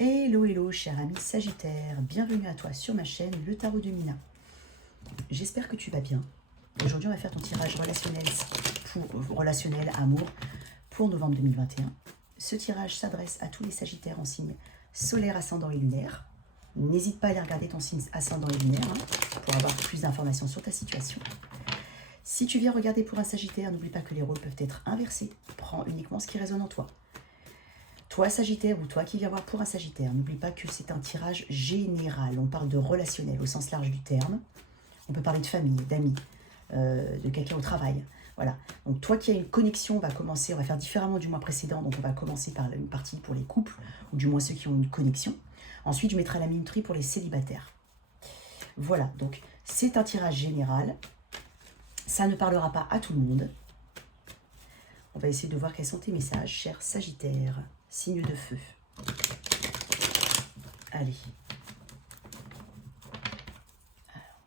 Hello, hello, cher ami Sagittaire, bienvenue à toi sur ma chaîne, le Tarot de Mina. J'espère que tu vas bien. Aujourd'hui, on va faire ton tirage relationnel amour pour novembre 2021. Ce tirage s'adresse à tous les Sagittaires en signe solaire, ascendant et lunaire. N'hésite pas à aller regarder ton signe ascendant et lunaire pour avoir plus d'informations sur ta situation. Si tu viens regarder pour un Sagittaire, n'oublie pas que les rôles peuvent être inversés. Prends uniquement ce qui résonne en toi. Toi Sagittaire ou toi qui viens voir pour un Sagittaire, n'oublie pas que c'est un tirage général. On parle de relationnel au sens large du terme. On peut parler de famille, d'amis, de quelqu'un au travail. Voilà. Donc toi qui as une connexion, on va faire différemment du mois précédent. Donc on va commencer par une partie pour les couples, ou du moins ceux qui ont une connexion. Ensuite, je mettrai la minuterie pour les célibataires. Voilà, donc c'est un tirage général. Ça ne parlera pas à tout le monde. On va essayer de voir quels sont tes messages, cher Sagittaire. Signe de feu. Allez. Alors,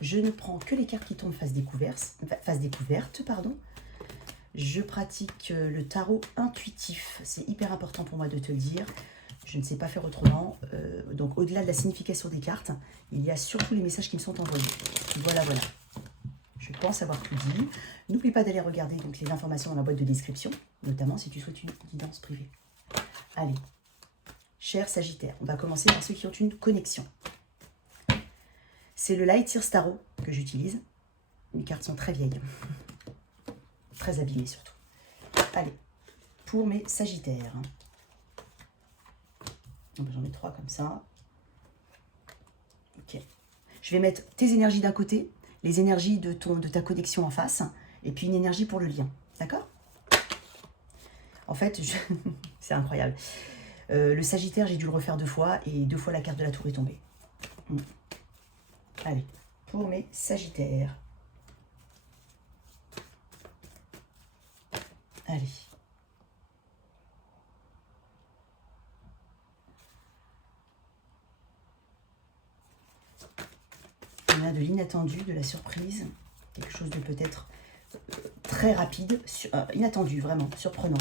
je ne prends que les cartes qui tombent face découverte. Je pratique le tarot intuitif. C'est hyper important pour moi de te le dire. Je ne sais pas faire autrement. Donc, au-delà de la signification des cartes, il y a surtout les messages qui me sont envoyés. Voilà, voilà. Je pense avoir tout dit. N'oublie pas d'aller regarder donc, les informations dans la boîte de description, notamment si tu souhaites une guidance privée. Allez, cher Sagittaire, on va commencer par ceux qui ont une connexion. C'est le Light Years Tarot que j'utilise. Les cartes sont très vieilles, très abîmées surtout. Allez, pour mes Sagittaires. J'en mets 3 comme ça. Ok. Je vais mettre tes énergies d'un côté, les énergies de ta connexion en face, et puis une énergie pour le lien. D'accord ? En fait, c'est incroyable. Le Sagittaire, j'ai dû le refaire 2 fois, et 2 fois la carte de la tour est tombée. Allez, pour mes Sagittaires. Allez. On a de l'inattendu, de la surprise, quelque chose de peut-être très rapide, inattendu, vraiment, surprenant.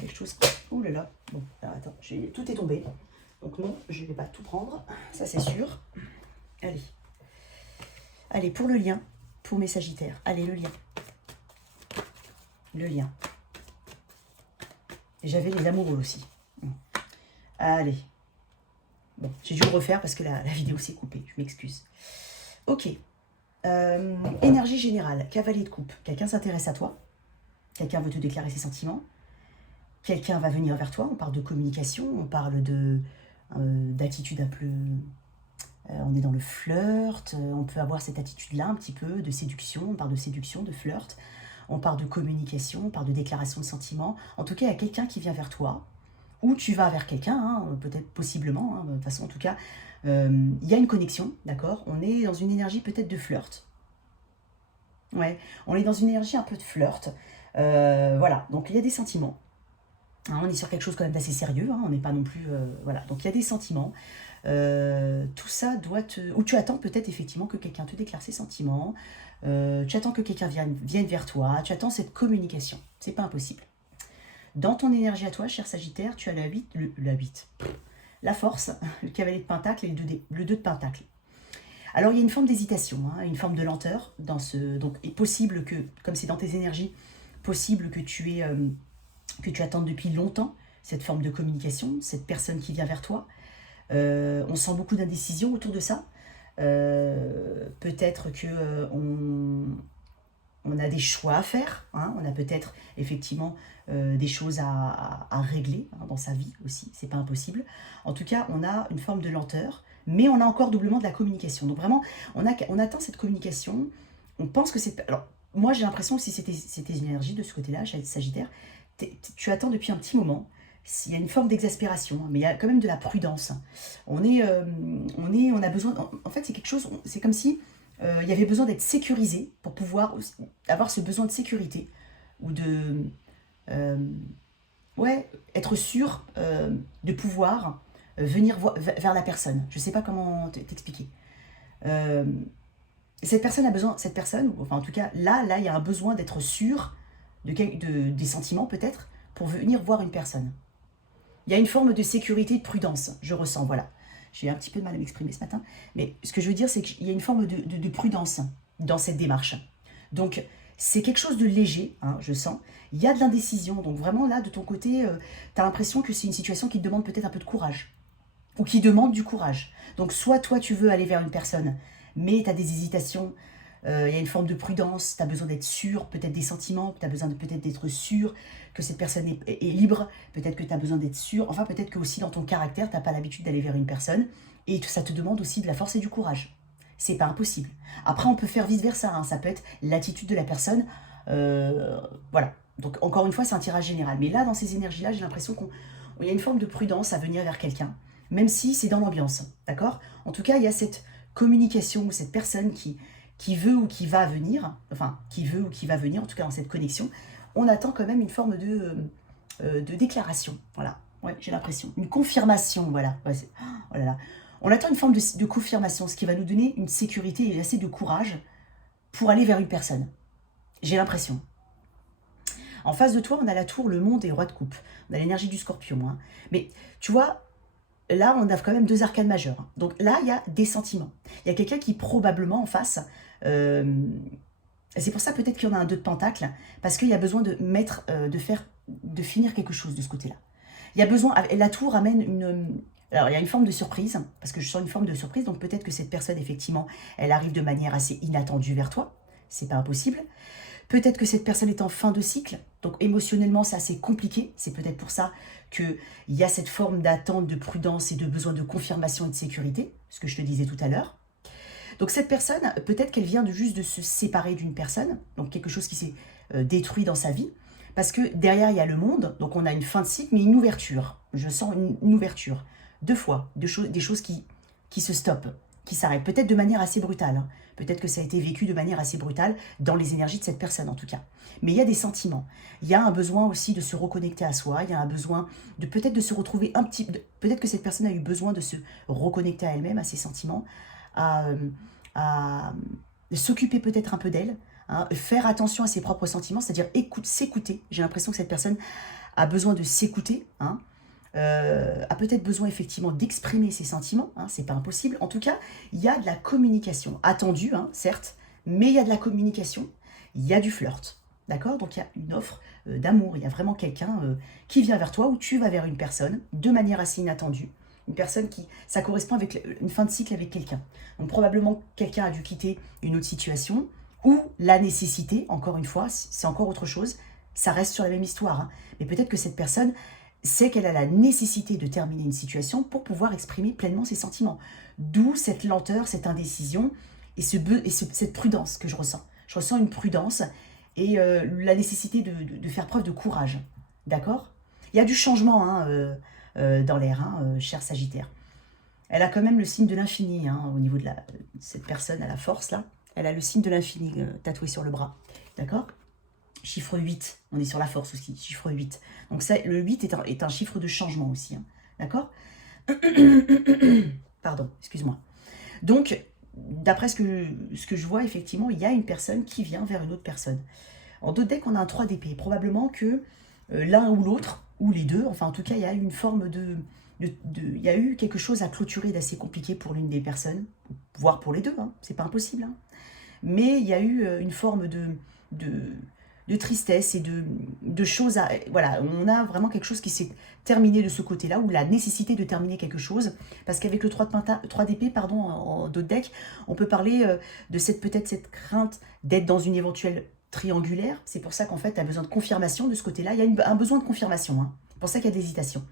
Quelque chose... Ouh là là. Bon, alors attends, tout est tombé. Donc non, je ne vais pas tout prendre, ça c'est sûr. Allez. Allez, pour le lien, pour mes Sagittaires. Allez, le lien. Le lien. Et j'avais les amoureux aussi. Allez. Bon, j'ai dû le refaire parce que la vidéo s'est coupée, je m'excuse. Ok. Énergie générale, cavalier de coupe. Quelqu'un s'intéresse à toi. Quelqu'un veut te déclarer ses sentiments. Quelqu'un va venir vers toi. On parle de communication, on parle d'attitude un peu... on est dans le flirt. On peut avoir cette attitude-là un petit peu de séduction. On parle de séduction, de flirt. On parle de communication, on parle de déclaration de sentiments. En tout cas, il y a quelqu'un qui vient vers toi. Ou tu vas vers quelqu'un, peut-être possiblement. De toute façon, en tout cas, il y a une connexion, d'accord ? On est dans une énergie peut-être de flirt. Ouais, on est dans une énergie un peu de flirt. Voilà, donc il y a des sentiments. On est sur quelque chose quand même d'assez sérieux. On n'est pas non plus... voilà, donc il y a des sentiments. Tout ça doit te... Ou tu attends peut-être effectivement que quelqu'un te déclare ses sentiments. Tu attends que quelqu'un vienne vers toi. Tu attends cette communication. C'est pas impossible. Dans ton énergie à toi, cher Sagittaire, tu as la force, le cavalier de pentacle et le 2 de pentacle. Alors, il y a une forme d'hésitation, une forme de lenteur. Donc, il est possible que, comme c'est dans tes énergies, possible que tu attendes depuis longtemps cette forme de communication, cette personne qui vient vers toi. On sent beaucoup d'indécision autour de ça. Peut-être que on a des choix à faire, on a peut-être effectivement des choses à régler dans sa vie aussi, c'est pas impossible. En tout cas, on a une forme de lenteur, mais on a encore doublement de la communication. Donc vraiment, on attend cette communication, on pense que c'est... Alors, moi j'ai l'impression que si c'était une énergie de ce côté-là, Sagittaire, tu attends depuis un petit moment, il y a une forme d'exaspération, mais il y a quand même de la prudence. On a besoin... En fait, c'est quelque chose, c'est comme si... il y avait besoin d'être sécurisé pour pouvoir avoir ce besoin de sécurité ou de être sûr de pouvoir venir vers la personne. Je ne sais pas comment t'expliquer. Cette personne a besoin, enfin en tout cas là il y a un besoin d'être sûr des sentiments peut-être pour venir voir une personne. Il y a une forme de sécurité et de prudence, je ressens, voilà. J'ai un petit peu de mal à m'exprimer ce matin, mais ce que je veux dire, c'est qu'il y a une forme de prudence dans cette démarche. Donc, c'est quelque chose de léger, hein, je sens. Il y a de l'indécision, donc vraiment là, de ton côté, tu as l'impression que c'est une situation qui te demande peut-être un peu de courage, ou qui demande du courage. Donc, soit toi, tu veux aller vers une personne, mais tu as des hésitations, il y a une forme de prudence, tu as besoin d'être sûr, peut-être des sentiments, tu as besoin peut-être d'être sûr que cette personne est libre, peut-être que tu as besoin d'être sûr, enfin peut-être que aussi dans ton caractère, tu n'as pas l'habitude d'aller vers une personne, et ça te demande aussi de la force et du courage. C'est pas impossible. Après, on peut faire vice-versa, hein, ça peut être l'attitude de la personne, voilà. Donc encore une fois, c'est un tirage général. Mais là, dans ces énergies-là, j'ai l'impression qu'il y a une forme de prudence à venir vers quelqu'un, même si c'est dans l'ambiance, d'accord? En tout cas, il y a cette communication ou cette personne qui veut ou qui va venir, enfin, qui veut ou qui va venir, en tout cas dans cette connexion, on attend quand même une forme de déclaration, voilà, ouais, j'ai l'impression, une confirmation, voilà, ouais, oh là là. On attend une forme de confirmation, ce qui va nous donner une sécurité et assez de courage pour aller vers une personne, j'ai l'impression. En face de toi, on a la tour, le monde et roi de coupe, on a l'énergie du scorpion, hein. Mais tu vois, là, on a quand même 2 arcanes majeures. Donc là, il y a des sentiments. Il y a quelqu'un qui probablement en face... c'est pour ça peut-être qu'il y en a un 2 de pentacle, parce qu'il y a besoin de mettre, de finir quelque chose de ce côté-là. Il y a besoin... La tour amène une... Alors, il y a une forme de surprise, parce que je sens une forme de surprise, donc peut-être que cette personne, effectivement, elle arrive de manière assez inattendue vers toi. C'est pas impossible. Peut-être que cette personne est en fin de cycle, donc émotionnellement c'est assez compliqué, c'est peut-être pour ça qu'il y a cette forme d'attente, de prudence et de besoin de confirmation et de sécurité, ce que je te disais tout à l'heure. Donc cette personne, peut-être qu'elle vient juste de se séparer d'une personne, donc quelque chose qui s'est détruit dans sa vie, parce que derrière il y a le monde, donc on a une fin de cycle, mais une ouverture, je sens une ouverture, 2 fois, des choses qui se stoppent, qui s'arrêtent, peut-être de manière assez brutale, hein. Peut-être que ça a été vécu de manière assez brutale dans les énergies de cette personne en tout cas. Mais il y a des sentiments. Il y a un besoin aussi de se reconnecter à soi. Il y a un besoin de peut-être de se retrouver un petit... Peut-être que cette personne a eu besoin de se reconnecter à elle-même, à ses sentiments, à s'occuper peut-être un peu d'elle, hein, faire attention à ses propres sentiments, c'est-à-dire s'écouter. J'ai l'impression que cette personne a besoin de s'écouter, hein, a peut-être besoin effectivement d'exprimer ses sentiments, hein, c'est pas impossible. En tout cas, il y a de la communication, attendue, hein, certes, mais il y a de la communication, il y a du flirt, d'accord? Donc il y a une offre d'amour, il y a vraiment quelqu'un qui vient vers toi ou tu vas vers une personne de manière assez inattendue, une personne qui, ça correspond avec une fin de cycle avec quelqu'un. Donc probablement quelqu'un a dû quitter une autre situation ou la nécessité, encore une fois, c'est encore autre chose, ça reste sur la même histoire, hein, mais peut-être que cette personne c'est qu'elle a la nécessité de terminer une situation pour pouvoir exprimer pleinement ses sentiments. D'où cette lenteur, cette indécision et cette prudence que je ressens. Je ressens une prudence et la nécessité de faire preuve de courage. D'accord? Il y a du changement dans l'air, hein, cher Sagittaire. Elle a quand même le signe de l'infini, hein, au niveau de cette personne à la force, là. Elle a le signe de l'infini tatoué sur le bras. D'accord? Chiffre 8, on est sur la force aussi, chiffre 8. Donc ça, le 8 est un chiffre de changement aussi, hein, d'accord? Pardon, excuse-moi. Donc, d'après ce que je vois, effectivement, il y a une personne qui vient vers une autre personne. En d'autres decks, on a un 3 d'épée. Probablement que l'un ou l'autre, ou les deux, enfin en tout cas, il y a eu une forme il y a eu quelque chose à clôturer d'assez compliqué pour l'une des personnes, voire pour les deux, hein, c'est pas impossible. Hein. Mais il y a eu une forme de tristesse et de choses à... Voilà, on a vraiment quelque chose qui s'est terminé de ce côté-là, ou la nécessité de terminer quelque chose, parce qu'avec le 3 d'épée, pardon, en d'autres decks, on peut parler de peut-être cette crainte d'être dans une éventuelle triangulaire. C'est pour ça qu'en fait, tu as besoin de confirmation de ce côté-là. Il y a un besoin de confirmation, hein. C'est pour ça qu'il y a de l'hésitation.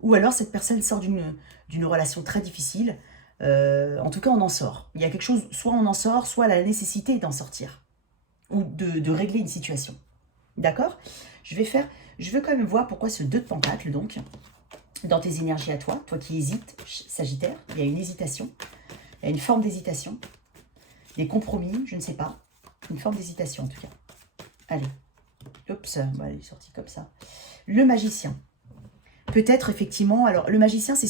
Ou alors, cette personne sort d'une relation très difficile. En tout cas, on en sort. Il y a quelque chose, soit on en sort, soit la nécessité d'en sortir ou de régler une situation. D'accord? Je veux quand même voir pourquoi ce 2 de pentacle, donc, dans tes énergies à toi qui hésites, Sagittaire, il y a une hésitation, il y a une forme d'hésitation, des compromis, je ne sais pas, une forme d'hésitation en tout cas. Allez, oups, bon, elle est sortie comme ça. Le magicien. Peut-être effectivement, alors le magicien c'est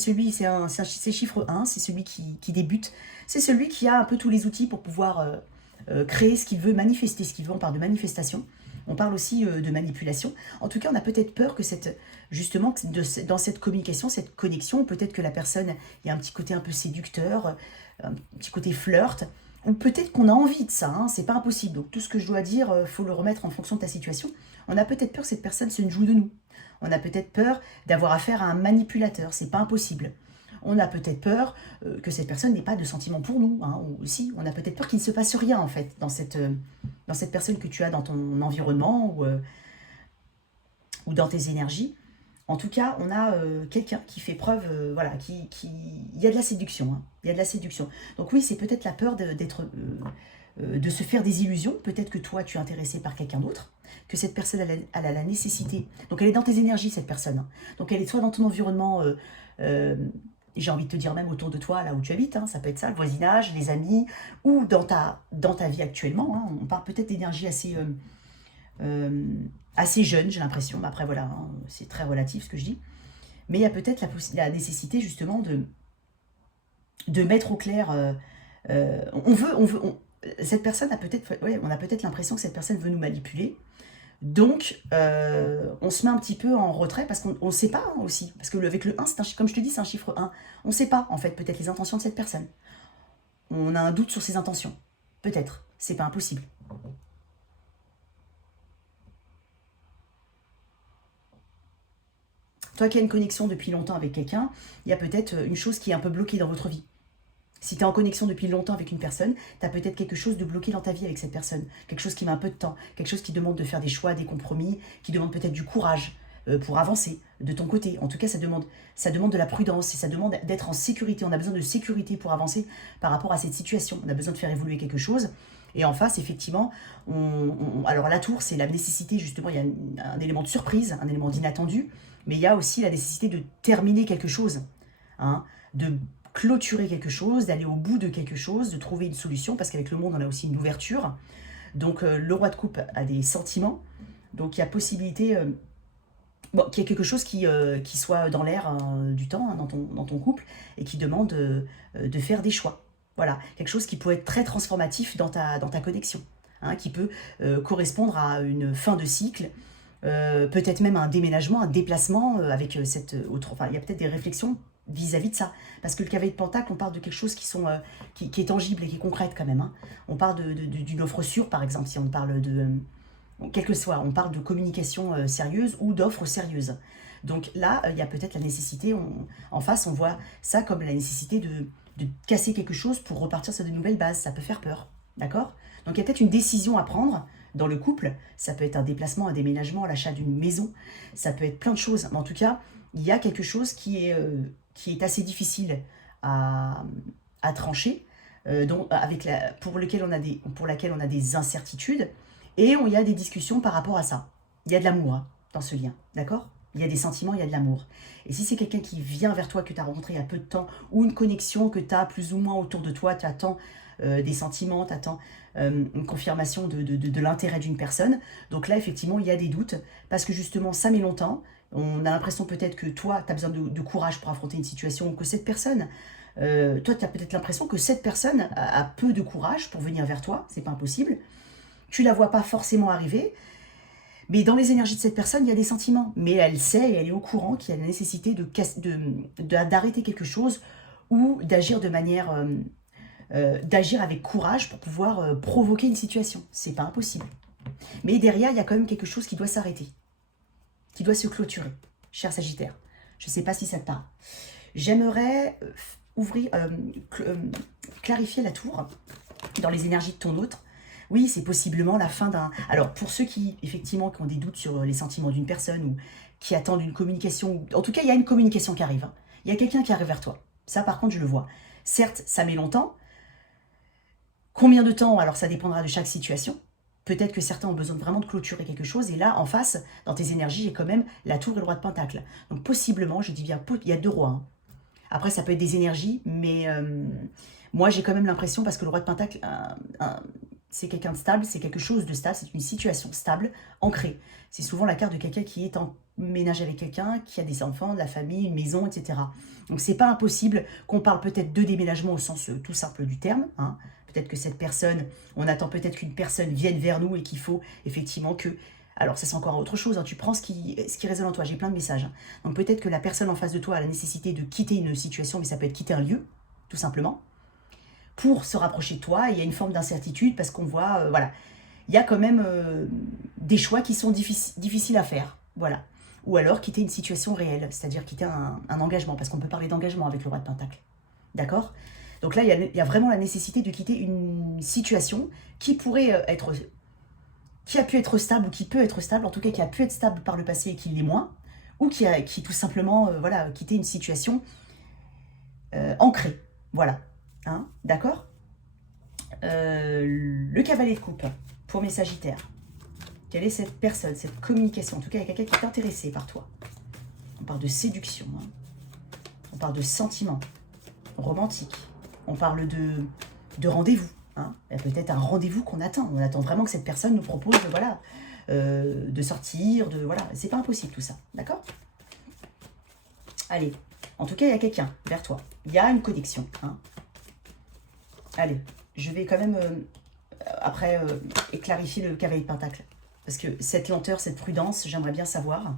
chiffre 1, c'est celui qui débute, c'est celui qui a un peu tous les outils pour pouvoir... créer ce qu'il veut, manifester ce qu'il veut, on parle de manifestation. On parle aussi de manipulation. En tout cas, on a peut-être peur que justement, dans cette communication, cette connexion, peut-être que la personne, il y a un petit côté un peu séducteur, un petit côté flirt, ou peut-être qu'on a envie de ça, hein, c'est pas impossible. Donc tout ce que je dois dire, faut le remettre en fonction de ta situation. On a peut-être peur que cette personne se joue de nous. On a peut-être peur d'avoir affaire à un manipulateur, c'est pas impossible. On a peut-être peur que cette personne n'ait pas de sentiments pour nous, hein, ou aussi. On a peut-être peur qu'il ne se passe rien, en fait, dans cette personne que tu as dans ton environnement ou dans tes énergies. En tout cas, on a quelqu'un qui fait preuve, voilà, il y a de la séduction, hein, il y a de la séduction. Donc oui, c'est peut-être la peur de se faire des illusions. Peut-être que toi, tu es intéressé par quelqu'un d'autre, que cette personne, elle a la nécessité. Donc elle est dans tes énergies, cette personne, hein. Donc elle est soit dans ton environnement, j'ai envie de te dire même autour de toi, là où tu habites, hein, ça peut être ça, le voisinage, les amis, ou dans ta vie actuellement, hein. On parle peut-être d'énergie assez jeune, j'ai l'impression. Mais après, voilà, hein, c'est très relatif ce que je dis. Mais il y a peut-être la nécessité, justement, de mettre au clair. Cette personne a peut-être, ouais, on a peut-être l'impression que cette personne veut nous manipuler. Donc, on se met un petit peu en retrait parce qu'on ne sait pas, hein, aussi. Parce que avec le 1, comme je te dis, c'est un chiffre 1. On ne sait pas, en fait, peut-être les intentions de cette personne. On a un doute sur ses intentions. Peut-être. C'est pas impossible. Toi qui as une connexion depuis longtemps avec quelqu'un, il y a peut-être une chose qui est un peu bloquée dans votre vie. Si tu es en connexion depuis longtemps avec une personne, tu as peut-être quelque chose de bloqué dans ta vie avec cette personne. Quelque chose qui met un peu de temps, quelque chose qui demande de faire des choix, des compromis, qui demande peut-être du courage pour avancer de ton côté. En tout cas, ça demande de la prudence et ça demande d'être en sécurité. On a besoin de sécurité pour avancer par rapport à cette situation. On a besoin de faire évoluer quelque chose. Et en face, effectivement, alors la tour, c'est la nécessité, justement, il y a un élément de surprise, un élément d'inattendu, mais il y a aussi la nécessité de terminer quelque chose, hein, de clôturer quelque chose, d'aller au bout de quelque chose, de trouver une solution, parce qu'avec le monde, on a aussi une ouverture. Donc, le roi de coupe a des sentiments, donc il y a possibilité qu'il y ait quelque chose qui soit dans l'air du temps, hein, dans ton couple, et qui demande de faire des choix. Voilà, quelque chose qui peut être très transformatif dans ta connexion, hein, qui peut correspondre à une fin de cycle, peut-être même un déménagement, un déplacement avec cette autre... Enfin, il y a peut-être des réflexions vis-à-vis de ça. Parce que le cavalier de Pentacle, on parle de quelque chose qui est tangible et qui est concrète quand même, hein. On parle d'une offre sûre, par exemple, si on parle de... quel que soit, on parle de communication sérieuse ou d'offres sérieuses. Donc là, il y a peut-être la nécessité, en face, on voit ça comme la nécessité de casser quelque chose pour repartir sur de nouvelles bases. Ça peut faire peur, d'accord? Donc il y a peut-être une décision à prendre dans le couple. Ça peut être un déplacement, un déménagement, l'achat d'une maison. Ça peut être plein de choses. Mais en tout cas, il y a quelque chose qui est assez difficile à trancher, pour laquelle on a des incertitudes. Et il y a des discussions par rapport à ça. Il y a de l'amour, hein, dans ce lien, d'accord? Il y a des sentiments, il y a de l'amour. Et si c'est quelqu'un qui vient vers toi, que tu as rencontré il y a peu de temps, ou une connexion que tu as plus ou moins autour de toi, tu attends des sentiments, tu attends une confirmation de l'intérêt d'une personne. Donc là, effectivement, il y a des doutes, parce que justement, ça met longtemps. On a l'impression peut-être que toi, tu as besoin de courage pour affronter une situation, ou que cette personne, toi, tu as peut-être l'impression que cette personne a peu de courage pour venir vers toi, c'est pas impossible. Tu la vois pas forcément arriver, mais dans les énergies de cette personne, il y a des sentiments. Mais elle sait et elle est au courant qu'il y a la nécessité d'arrêter quelque chose ou d'agir d'agir avec courage pour pouvoir provoquer une situation. C'est pas impossible. Mais derrière, il y a quand même quelque chose qui doit s'arrêter, qui doit se clôturer, cher Sagittaire. Je ne sais pas si ça te parle. J'aimerais clarifier la tour dans les énergies de ton autre. Oui, c'est possiblement la fin d'un... Alors, pour ceux qui, effectivement, qui ont des doutes sur les sentiments d'une personne ou qui attendent une communication... En tout cas, il y a une communication qui arrive, hein. Il y a quelqu'un qui arrive vers toi. Ça, par contre, je le vois. Certes, ça met longtemps. Combien de temps? Alors, ça dépendra de chaque situation. Peut-être que certains ont besoin vraiment de clôturer quelque chose. Et là, en face, dans tes énergies, il y a quand même la tour et le roi de Pentacle. Donc, possiblement, je dis bien, il y a deux rois, hein. Après, ça peut être des énergies, mais moi, j'ai quand même l'impression, parce que le roi de Pentacle... c'est quelqu'un de stable, c'est quelque chose de stable, c'est une situation stable, ancrée. C'est souvent la carte de quelqu'un qui est en ménage avec quelqu'un, qui a des enfants, de la famille, une maison, etc. Donc c'est pas impossible qu'on parle peut-être de déménagement au sens tout simple du terme, hein. Peut-être que cette personne, on attend peut-être qu'une personne vienne vers nous et qu'il faut effectivement que Alors, ça c'est encore autre chose, hein. Tu prends ce qui résonne en toi. J'ai plein de messages, hein. Donc peut-être que la personne en face de toi a la nécessité de quitter une situation, mais ça peut être quitter un lieu, tout simplement, pour se rapprocher de toi. Il y a une forme d'incertitude parce qu'on voit, voilà, il y a quand même des choix qui sont difficiles à faire, voilà. Ou alors quitter une situation réelle, c'est-à-dire quitter un engagement, parce qu'on peut parler d'engagement avec le roi de Pentacle, d'accord? Donc là, il y a vraiment la nécessité de quitter une situation qui pourrait être, qui a pu être stable ou qui peut être stable, en tout cas qui a pu être stable par le passé et qui l'est moins, ou qui tout simplement, voilà, quitté une situation ancrée, voilà, hein, d'accord? Le cavalier de coupe, pour mes sagittaires. Quelle est cette personne, cette communication? En tout cas, il y a quelqu'un qui est intéressé par toi. On parle de séduction, hein. On parle de sentiments romantiques. On parle de rendez-vous, hein. Il y a peut-être un rendez-vous qu'on attend. On attend vraiment que cette personne nous propose, voilà, de sortir, voilà. C'est pas impossible tout ça, d'accord? Allez, en tout cas, il y a quelqu'un vers toi. Il y a une connexion, hein. Allez, je vais quand même, après, clarifier le cavalier de Pentacle. Parce que cette lenteur, cette prudence, j'aimerais bien savoir.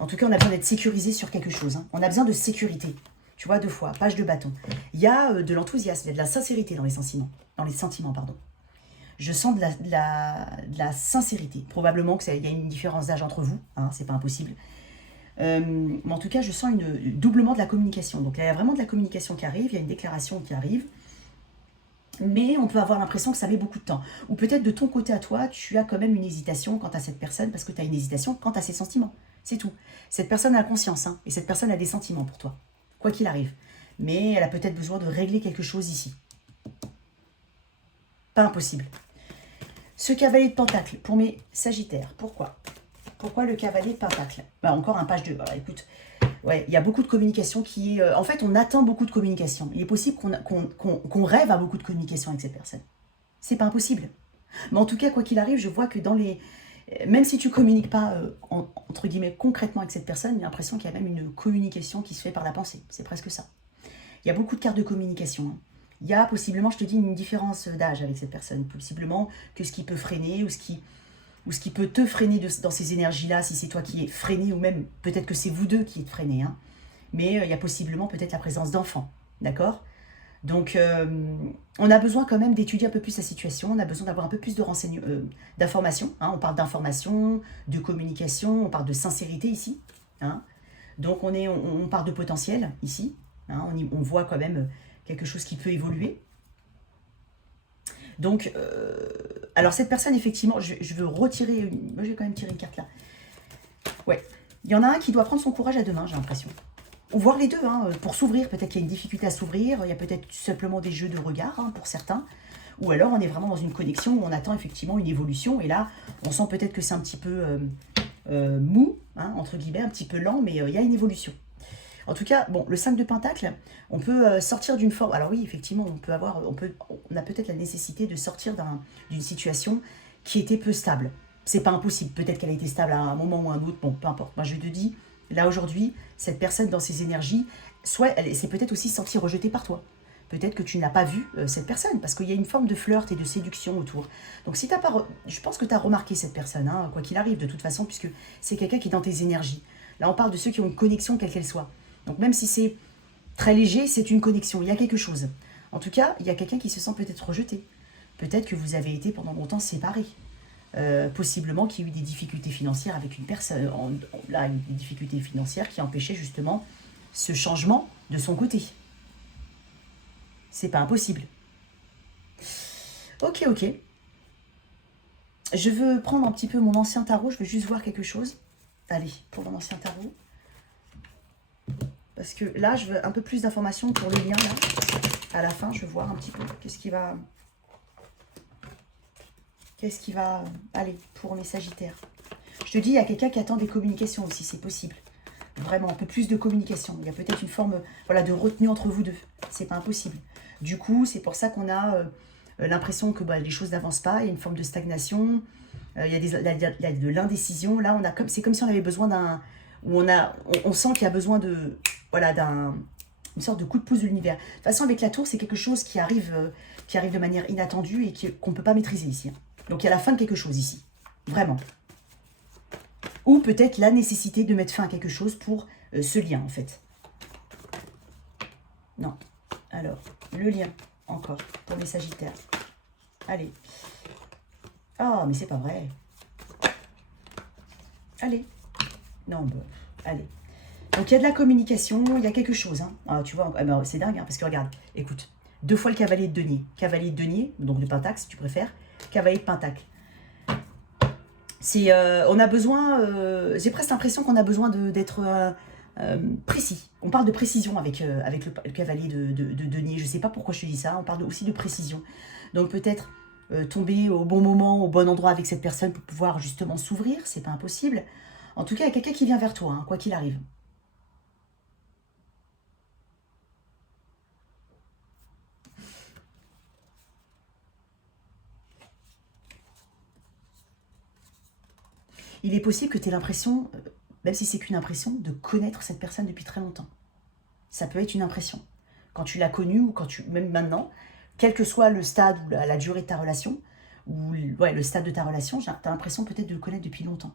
En tout cas, on a besoin d'être sécurisé sur quelque chose, hein. On a besoin de sécurité. Tu vois, 2 fois, page de bâton. Il y a de l'enthousiasme, il y a de la sincérité dans les sentiments. Pardon. Je sens de la sincérité. Probablement qu'il y a une différence d'âge entre vous, hein, c'est pas impossible. Mais en tout cas, je sens doublement de la communication. Donc, il y a vraiment de la communication qui arrive, il y a une déclaration qui arrive. Mais on peut avoir l'impression que ça met beaucoup de temps. Ou peut-être de ton côté à toi, tu as quand même une hésitation quant à cette personne, parce que tu as une hésitation quant à ses sentiments. C'est tout. Cette personne a conscience, hein, et cette personne a des sentiments pour toi, quoi qu'il arrive. Mais elle a peut-être besoin de régler quelque chose ici. Pas impossible. Ce cavalier de Pentacle, pour mes sagittaires, pourquoi? Pourquoi le cavalier de Pentacle? Bah, encore un page 2. Alors, écoute, ouais, il y a beaucoup de communication qui est... en fait, on attend beaucoup de communication. Il est possible qu'on rêve à beaucoup de communication avec cette personne. C'est pas impossible. Mais en tout cas, quoi qu'il arrive, je vois que dans les... Même si tu communiques pas, entre guillemets, concrètement avec cette personne, j'ai l'impression qu'il y a même une communication qui se fait par la pensée. C'est presque ça. Il y a beaucoup de cartes de communication, hein. Il y a possiblement, je te dis, une différence d'âge avec cette personne. Possiblement que ce qui peut freiner ou ce qui peut te freiner dans ces énergies-là, si c'est toi qui es freiné, ou même peut-être que c'est vous deux qui êtes freinés, hein. Mais il y a possiblement peut-être la présence d'enfants, d'accord? Donc, on a besoin quand même d'étudier un peu plus la situation, on a besoin d'avoir un peu plus de renseignements, d'informations, hein. On parle d'information, de communication, on parle de sincérité ici, hein. Donc, on parle de potentiel ici, hein. On voit quand même quelque chose qui peut évoluer. Donc, alors cette personne, effectivement, je veux retirer... Moi, je vais quand même tirer une carte là. Ouais, il y en a un qui doit prendre son courage à 2 mains, j'ai l'impression. Ou voir les deux, hein, pour s'ouvrir. Peut-être qu'il y a une difficulté à s'ouvrir. Il y a peut-être simplement des jeux de regard, hein, pour certains. Ou alors, on est vraiment dans une connexion où on attend effectivement une évolution. Et là, on sent peut-être que c'est un petit peu mou, hein, entre guillemets, un petit peu lent, mais il y a une évolution. En tout cas, bon, le 5 de Pentacle, on peut sortir d'une forme... Alors oui, effectivement, on a peut-être la nécessité de sortir d'une situation qui était peu stable. C'est pas impossible. Peut-être qu'elle a été stable à un moment ou à un autre. Bon, peu importe. Moi, je te dis, là, aujourd'hui, cette personne, dans ses énergies, soit elle s'est peut-être aussi sentie rejetée par toi. Peut-être que tu n'as pas vu cette personne, parce qu'il y a une forme de flirt et de séduction autour. Donc, si t'as pas... Je pense que tu as remarqué cette personne, hein, quoi qu'il arrive, de toute façon, puisque c'est quelqu'un qui est dans tes énergies. Là, on parle de ceux qui ont une connexion, quelle qu'elle soit. Donc même si c'est très léger, c'est une connexion, il y a quelque chose. En tout cas, il y a quelqu'un qui se sent peut-être rejeté. Peut-être que vous avez été pendant longtemps séparés. Possiblement qu'il y a eu des difficultés financières avec une personne. Là, des difficultés financières qui empêchaient justement ce changement de son côté. C'est pas impossible. Ok. Je veux prendre un petit peu mon ancien tarot, je veux juste voir quelque chose. Allez, pour mon ancien tarot. Parce que là, je veux un peu plus d'informations pour le lien, là. À la fin, je veux voir un petit peu qu'est-ce qui va aller pour mes sagittaires. Je te dis, il y a quelqu'un qui attend des communications aussi, c'est possible. Vraiment, un peu plus de communication. Il y a peut-être une forme, voilà, de retenue entre vous deux. C'est pas impossible. Du coup, c'est pour ça qu'on a l'impression que les choses n'avancent pas. Il y a une forme de stagnation. Il y a de l'indécision. Là, c'est comme si on avait besoin d'un... On sent qu'il y a besoin de... Voilà, une sorte de coup de pouce de l'univers. De toute façon, avec la tour, c'est quelque chose qui arrive de manière inattendue et qu'on ne peut pas maîtriser ici, hein. Donc, il y a la fin de quelque chose ici. Vraiment. Ou peut-être la nécessité de mettre fin à quelque chose pour ce lien, en fait. Non. Alors, le lien, encore, pour les Sagittaires. Allez. Ah, mais c'est pas vrai. Allez. Non, bon, allez. Donc, il y a de la communication, il y a quelque chose. Hein. Ah, tu vois, c'est dingue, hein, parce que regarde, écoute. 2 fois le cavalier de denier. Cavalier de denier, donc de pentacle, si tu préfères. Cavalier de pentacle. On a besoin, j'ai presque l'impression qu'on a besoin d'être précis. On parle de précision avec le cavalier de denier. Je ne sais pas pourquoi je te dis ça, on parle aussi de précision. Donc peut-être tomber au bon moment, au bon endroit avec cette personne pour pouvoir justement s'ouvrir, c'est pas impossible. En tout cas, il y a quelqu'un qui vient vers toi, hein, quoi qu'il arrive. Il est possible que tu aies l'impression, même si c'est qu'une impression, de connaître cette personne depuis très longtemps. Ça peut être une impression. Quand tu l'as connue ou même maintenant, quel que soit le stade ou la durée de ta relation, ou ouais, le stade de ta relation, tu as l'impression peut-être de le connaître depuis longtemps.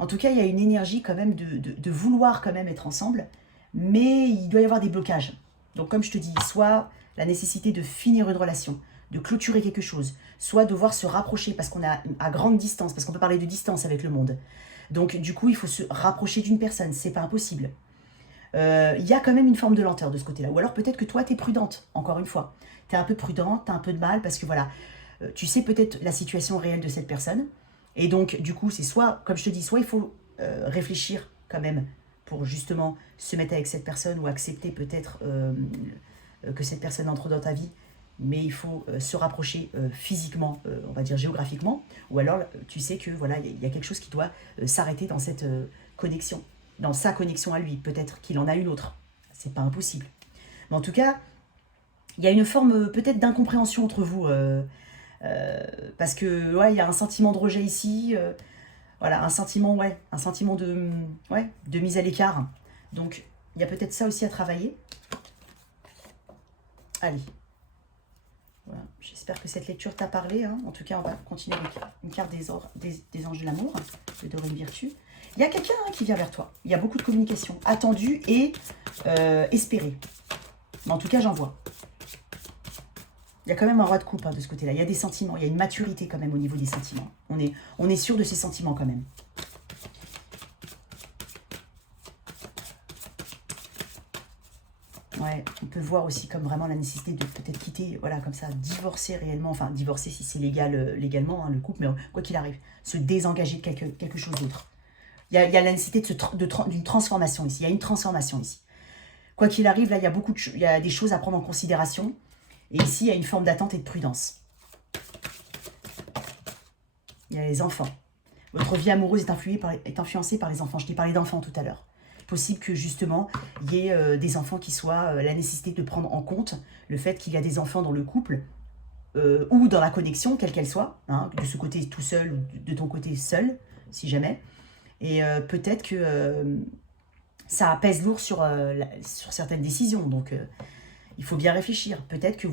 En tout cas, il y a une énergie quand même de vouloir quand même être ensemble, mais il doit y avoir des blocages. Donc comme je te dis, soit la nécessité de finir une relation, de clôturer quelque chose, soit devoir se rapprocher parce qu'on est à grande distance, parce qu'on peut parler de distance avec le monde. Donc du coup, il faut se rapprocher d'une personne, c'est pas impossible. Il y a quand même une forme de lenteur de ce côté-là. Ou alors peut-être que toi, tu es prudente, encore une fois. Tu es un peu prudente, tu as un peu de mal, parce que voilà, tu sais peut-être la situation réelle de cette personne. Et donc, du coup, c'est soit, comme je te dis, soit il faut réfléchir quand même pour justement se mettre avec cette personne ou accepter peut-être que cette personne entre dans ta vie, mais il faut se rapprocher physiquement, on va dire géographiquement, ou alors tu sais que voilà, il y a quelque chose qui doit s'arrêter dans cette connexion, dans sa connexion à lui, peut-être qu'il en a une autre, c'est pas impossible. Mais en tout cas, il y a une forme peut-être d'incompréhension entre vous, parce que ouais, il y a un sentiment de rejet ici, voilà, un sentiment de mise à l'écart. Donc il y a peut-être ça aussi à travailler. Allez. Voilà. J'espère que cette lecture t'a parlé. Hein. En tout cas, on va continuer avec une carte des anges de l'amour, de Dorine Virtue. Il y a quelqu'un qui vient vers toi. Il y a beaucoup de communication attendue et espérée. Mais en tout cas, j'en vois. Il y a quand même un roi de coupe de ce côté-là. Il y a des sentiments. Il y a une maturité quand même au niveau des sentiments. On est sûr de ses sentiments quand même. Ouais, on peut voir aussi comme vraiment la nécessité de peut-être quitter, voilà, comme ça, divorcer réellement, enfin, divorcer si c'est légalement, hein, le couple, mais quoi qu'il arrive, se désengager de quelque chose d'autre. Il y a la nécessité d'une transformation ici, il y a une transformation ici. Quoi qu'il arrive, là, il y a des choses à prendre en considération, et ici, il y a une forme d'attente et de prudence. Il y a les enfants. Votre vie amoureuse est influencée par les enfants. Je t'ai parlé d'enfants tout à l'heure. Possible que justement il y ait des enfants qui soient la nécessité de prendre en compte le fait qu'il y a des enfants dans le couple ou dans la connexion, quelle qu'elle soit, hein, de ce côté tout seul ou de ton côté seul, si jamais. Et peut-être que ça pèse lourd sur certaines décisions. Donc il faut bien réfléchir. Peut-être que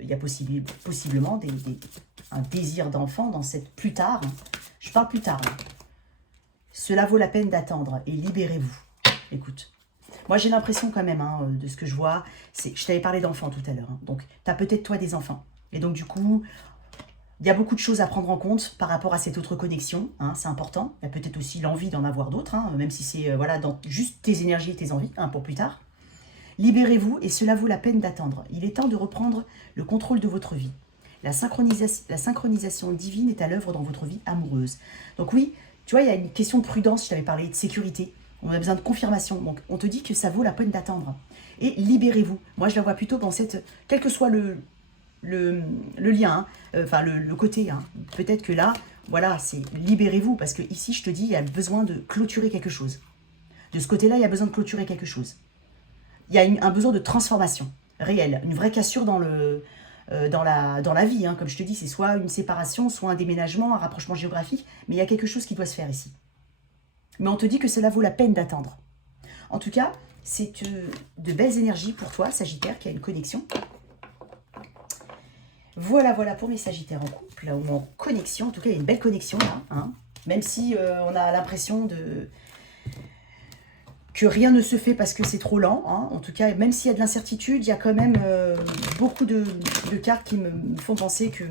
il y a possiblement un désir d'enfant dans cette plus tard. Hein. Je parle plus tard. Hein. Cela vaut la peine d'attendre et libérez-vous. Écoute, moi j'ai l'impression quand même, hein, de ce que je vois, je t'avais parlé d'enfants tout à l'heure, hein, donc tu as peut-être toi des enfants. Et donc du coup, il y a beaucoup de choses à prendre en compte par rapport à cette autre connexion, hein, c'est important. Il y a peut-être aussi l'envie d'en avoir d'autres, hein, même si c'est voilà, dans juste tes énergies et tes envies, hein, pour plus tard. Libérez-vous et cela vaut la peine d'attendre. Il est temps de reprendre le contrôle de votre vie. La synchronisation divine est à l'œuvre dans votre vie amoureuse. Donc oui, tu vois, il y a une question de prudence, je t'avais parlé de sécurité. On a besoin de confirmation. Donc, on te dit que ça vaut la peine d'attendre. Et libérez-vous. Moi, je la vois plutôt dans cette... Quel que soit le lien, hein, enfin, le côté. Hein, peut-être que là, voilà, c'est libérez-vous. Parce que ici, je te dis, il y a besoin de clôturer quelque chose. De ce côté-là, il y a besoin de clôturer quelque chose. Il y a un besoin de transformation réelle. Une vraie cassure dans la vie, hein. Comme je te dis, c'est soit une séparation, soit un déménagement, un rapprochement géographique, mais il y a quelque chose qui doit se faire ici. Mais on te dit que cela vaut la peine d'attendre. En tout cas, c'est de belles énergies pour toi, Sagittaire, qui a une connexion. Voilà pour mes Sagittaires en couple, ou en connexion. En tout cas, il y a une belle connexion là. Hein. Même si on a l'impression que rien ne se fait parce que c'est trop lent. Hein. En tout cas, même s'il y a de l'incertitude, il y a quand même beaucoup de cartes qui me font penser que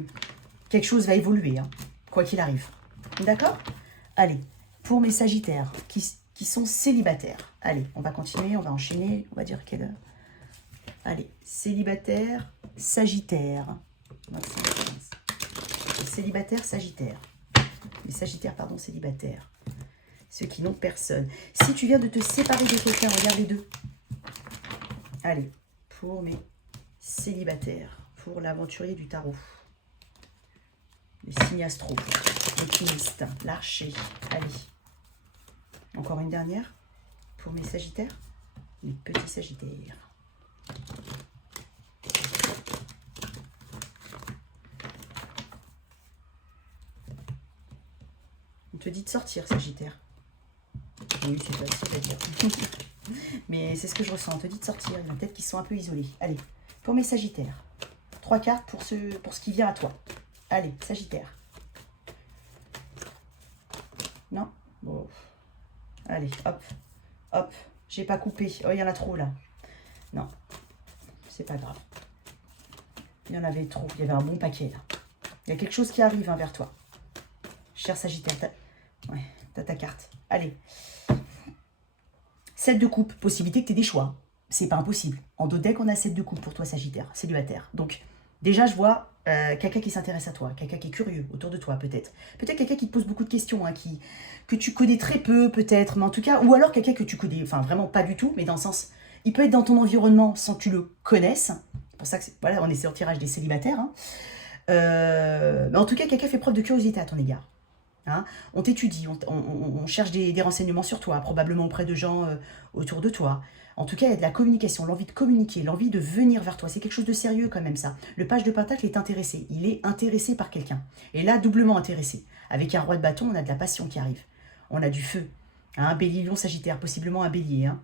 quelque chose va évoluer, hein, quoi qu'il arrive. D'accord? Allez, pour mes sagittaires qui sont célibataires. Allez, on va continuer, on va enchaîner. On va dire quelle heure? Allez, célibataire, sagittaire. Célibataire, sagittaire. Les sagittaires, pardon, célibataires. Ceux qui n'ont personne. Si tu viens de te séparer de quelqu'un, regarde les deux. Allez, pour mes célibataires, pour l'aventurier du tarot, les signes astro, l'optimiste, l'archer. Allez, encore une dernière pour mes sagittaires, les petits sagittaires. On te dit de sortir, sagittaire. Oui, c'est facile à dire. Mais c'est ce que je ressens. On te dit de sortir. Il y en a peut-être qui sont un peu isolés. Allez, pour mes sagittaires. 3 cartes pour ce qui vient à toi. Allez, sagittaire. Non? Bon. Allez, hop. Hop. J'ai pas coupé. Oh, il y en a trop là. Non. C'est pas grave. Il y en avait trop. Il y avait un bon paquet là. Il y a quelque chose qui arrive hein, vers toi. Cher sagittaire. Ouais, t'as ta carte. Allez. 7 de coupe, possibilité que tu aies des choix. C'est pas impossible. En dos deck, on a 7 de coupe pour toi, Sagittaire, célibataire. Donc, déjà, je vois quelqu'un qui s'intéresse à toi, quelqu'un qui est curieux autour de toi, peut-être. Peut-être quelqu'un qui te pose beaucoup de questions, hein, que tu connais très peu, peut-être, mais en tout cas, ou alors quelqu'un que tu connais, enfin, vraiment pas du tout, mais dans le sens, il peut être dans ton environnement sans que tu le connaisses. C'est pour ça que, voilà, on est sur le tirage des célibataires. Hein. Mais en tout cas, quelqu'un fait preuve de curiosité à ton égard. Hein, on t'étudie, on cherche des renseignements sur toi, probablement auprès de gens autour de toi. En tout cas, il y a de la communication, l'envie de communiquer, l'envie de venir vers toi. C'est quelque chose de sérieux quand même ça. Le page de Pentacle est intéressé. Il est intéressé par quelqu'un. Et là, doublement intéressé. Avec un roi de bâton, on a de la passion qui arrive. On a du feu. Hein, bélier, lion, sagittaire, possiblement un bélier. Hein.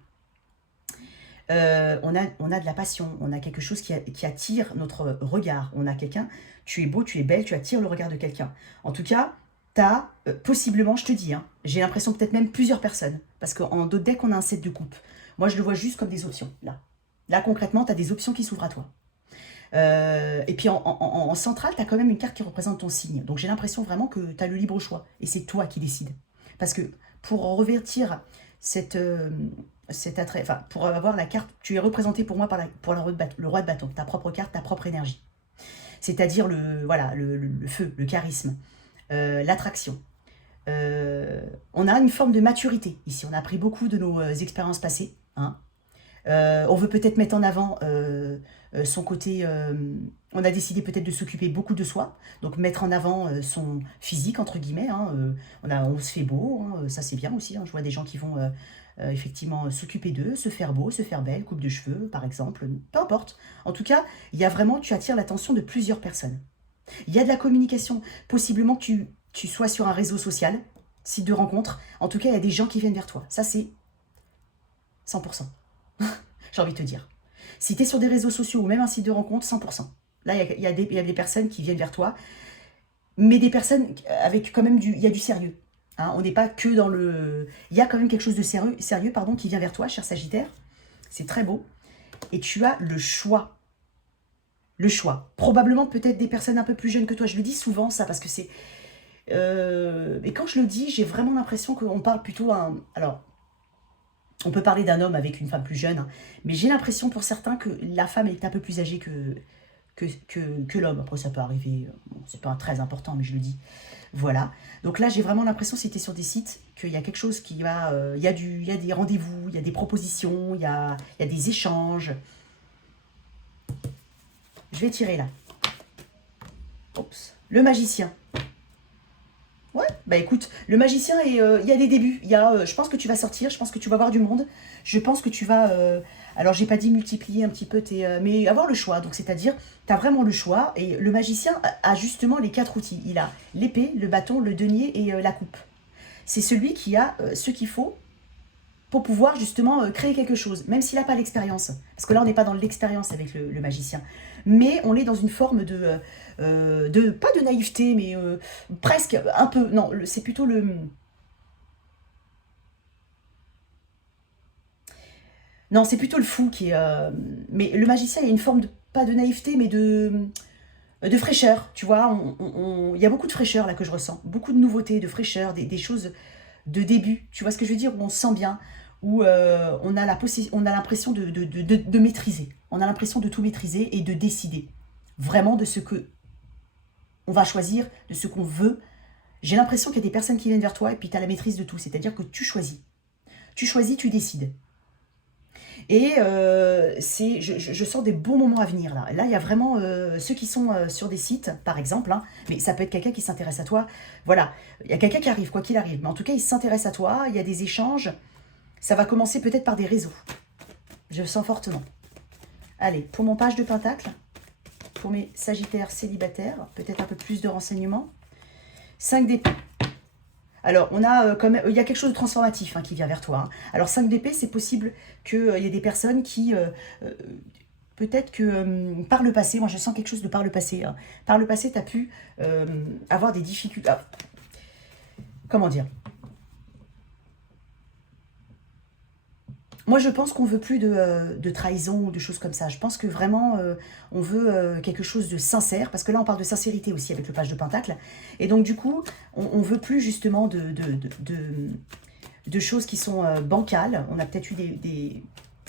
On a de la passion. On a quelque chose qui attire notre regard. On a quelqu'un, tu es beau, tu es belle, tu attires le regard de quelqu'un. En tout cas... T'as possiblement, je te dis, hein, j'ai l'impression peut-être même plusieurs personnes. Parce qu'en dos de deck, on a un 7 de coupe. Moi, je le vois juste comme des options, là. Là, concrètement, tu as des options qui s'ouvrent à toi. Et puis, en centrale, tu as quand même une carte qui représente ton signe. Donc, j'ai l'impression vraiment que tu as le libre choix. Et c'est toi qui décides. Parce que pour revertir cet attrait, enfin, pour avoir la carte, tu es représenté pour moi pour le roi de bâton. Ta propre carte, ta propre énergie. C'est-à-dire le feu, le charisme. L'attraction. On a une forme de maturité ici. On a appris beaucoup de nos expériences passées. Hein. On veut peut-être mettre en avant son côté... on a décidé peut-être de s'occuper beaucoup de soi. Donc mettre en avant son physique, entre guillemets. Hein. On se fait beau. Hein. Ça, c'est bien aussi. Hein. Je vois des gens qui vont effectivement s'occuper d'eux, se faire beau, se faire belle, coupe de cheveux, par exemple. Peu importe. En tout cas, il y a vraiment... Tu attires l'attention de plusieurs personnes. Il y a de la communication, possiblement que tu sois sur un réseau social, site de rencontre. En tout cas, il y a des gens qui viennent vers toi. Ça, c'est 100%. J'ai envie de te dire. Si tu es sur des réseaux sociaux ou même un site de rencontre, 100%. Là, il y a des personnes qui viennent vers toi, mais des personnes avec quand même il y a du sérieux. Hein, on n'est pas que dans le... Il y a quand même quelque chose de sérieux qui vient vers toi, cher Sagittaire. C'est très beau. Et tu as le choix. Le choix. Probablement peut-être des personnes un peu plus jeunes que toi. Je le dis souvent ça parce que c'est... et quand je le dis, j'ai vraiment l'impression qu'on parle plutôt alors, on peut parler d'un homme avec une femme plus jeune, hein, mais j'ai l'impression pour certains que la femme est un peu plus âgée que l'homme. Après, ça peut arriver, bon, c'est pas très important, mais je le dis. Voilà. Donc là, j'ai vraiment l'impression, si tu es sur des sites, qu'il y a quelque chose qui va... il y a des rendez-vous, il y a des propositions, il y a des échanges... Je vais tirer là. Oups. Le magicien. Ouais, bah écoute, le magicien, il y a des débuts. Je pense que tu vas sortir, je pense que tu vas voir du monde. Je pense que tu vas... alors, j'ai pas dit multiplier un petit peu mais avoir le choix. Donc, c'est-à-dire, tu as vraiment le choix. Et le magicien a justement les 4 outils. Il a l'épée, le bâton, le denier et la coupe. C'est celui qui a ce qu'il faut pour pouvoir justement créer quelque chose, même s'il n'a pas l'expérience. Parce que là, on n'est pas dans l'expérience avec le magicien. Mais on est dans une forme pas de naïveté, mais presque un peu. Non, c'est plutôt le... Non, c'est plutôt le fou qui est... mais le magicien, il y a une forme de... Pas de naïveté, mais de fraîcheur, tu vois. Il y a beaucoup de fraîcheur là que je ressens. Beaucoup de nouveautés, de fraîcheur, des choses de début. Tu vois ce que je veux dire? Où on se sent bien, où on a l'impression de maîtriser. On a l'impression de tout maîtriser et de décider. Vraiment de ce que on va choisir, de ce qu'on veut. J'ai l'impression qu'il y a des personnes qui viennent vers toi et puis tu as la maîtrise de tout. C'est-à-dire que tu choisis. Tu choisis, tu décides. Et je sens des bons moments à venir là. Là, il y a vraiment ceux qui sont sur des sites, par exemple, hein, mais ça peut être quelqu'un qui s'intéresse à toi. Voilà, il y a quelqu'un qui arrive, quoi qu'il arrive. Mais en tout cas, il s'intéresse à toi, il y a des échanges. Ça va commencer peut-être par des réseaux. Je le sens fortement. Allez, pour mon page de pentacle, pour mes sagittaires célibataires, peut-être un peu plus de renseignements. 5 d'épée. Alors, on a quand même, il y a quelque chose de transformatif hein, qui vient vers toi. Hein. Alors, 5 d'épée, c'est possible qu'il y ait des personnes qui, peut-être que par le passé, moi je sens quelque chose de par le passé. Hein. Par le passé, tu as pu avoir des difficultés. Ah, comment dire? Moi, je pense qu'on veut plus de trahison ou de choses comme ça. Je pense que vraiment, on veut quelque chose de sincère. Parce que là, on parle de sincérité aussi avec le page de Pentacle. Et donc, du coup, on veut plus justement de choses qui sont bancales. On a peut-être eu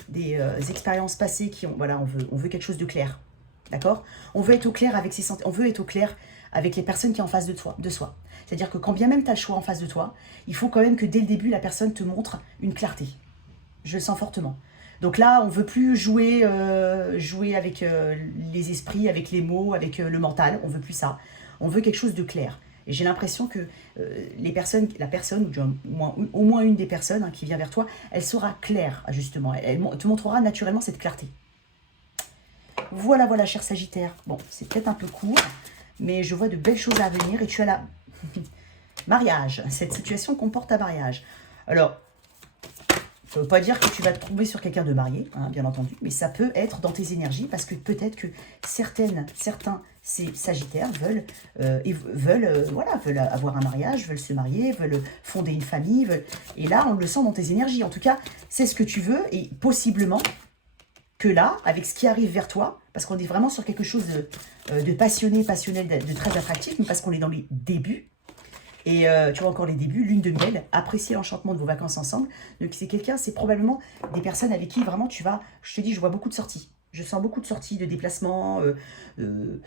des expériences passées qui ont... Voilà, on veut quelque chose de clair. D'accord? On veut être au clair avec ses sentiments. On veut être au clair avec les personnes qui sont en face de soi. C'est-à-dire que quand bien même tu as le choix en face de toi, il faut quand même que dès le début, la personne te montre une clarté. Je le sens fortement. Donc là, on ne veut plus jouer avec les esprits, avec les mots, avec le mental. On ne veut plus ça. On veut quelque chose de clair. Et j'ai l'impression que la personne, ou au moins une des personnes hein, qui vient vers toi, elle sera claire, justement. Elle te montrera naturellement cette clarté. Voilà, voilà, cher Sagittaire. Bon, c'est peut-être un peu court, mais je vois de belles choses à venir. Et tu as la mariage. Cette situation comporte un mariage. Alors, ça ne veut pas dire que tu vas te trouver sur quelqu'un de marié, hein, bien entendu, mais ça peut être dans tes énergies parce que peut-être que certains ces Sagittaires veulent avoir un mariage, veulent se marier, veulent fonder une famille. Et là, on le sent dans tes énergies. En tout cas, c'est ce que tu veux et possiblement que là, avec ce qui arrive vers toi, parce qu'on est vraiment sur quelque chose de passionné, passionnel, de très attractif, mais parce qu'on est dans les débuts. Et tu vois encore les débuts, lune de miel, apprécier l'enchantement de vos vacances ensemble. Donc c'est quelqu'un, c'est probablement des personnes avec qui vraiment tu vas, je te dis, je vois beaucoup de sorties. Je sens beaucoup de sorties, de déplacements, de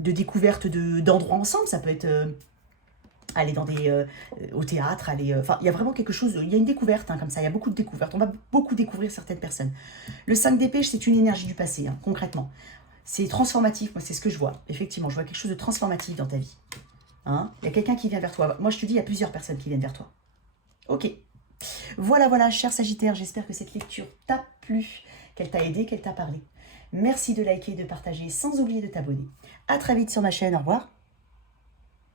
découvertes d'endroits ensemble. Ça peut être aller au théâtre, enfin il y a vraiment quelque chose, il y a une découverte hein, comme ça, il y a beaucoup de découvertes. On va beaucoup découvrir certaines personnes. Le 5 d'épée, c'est une énergie du passé, hein, concrètement. C'est transformatif, moi c'est ce que je vois. Effectivement, je vois quelque chose de transformatif dans ta vie. Hein, il y a quelqu'un qui vient vers toi. Moi, je te dis, il y a plusieurs personnes qui viennent vers toi. Ok. Voilà, voilà, cher Sagittaire, j'espère que cette lecture t'a plu, qu'elle t'a aidé, qu'elle t'a parlé. Merci de liker, de partager, sans oublier de t'abonner. À très vite sur ma chaîne, au revoir.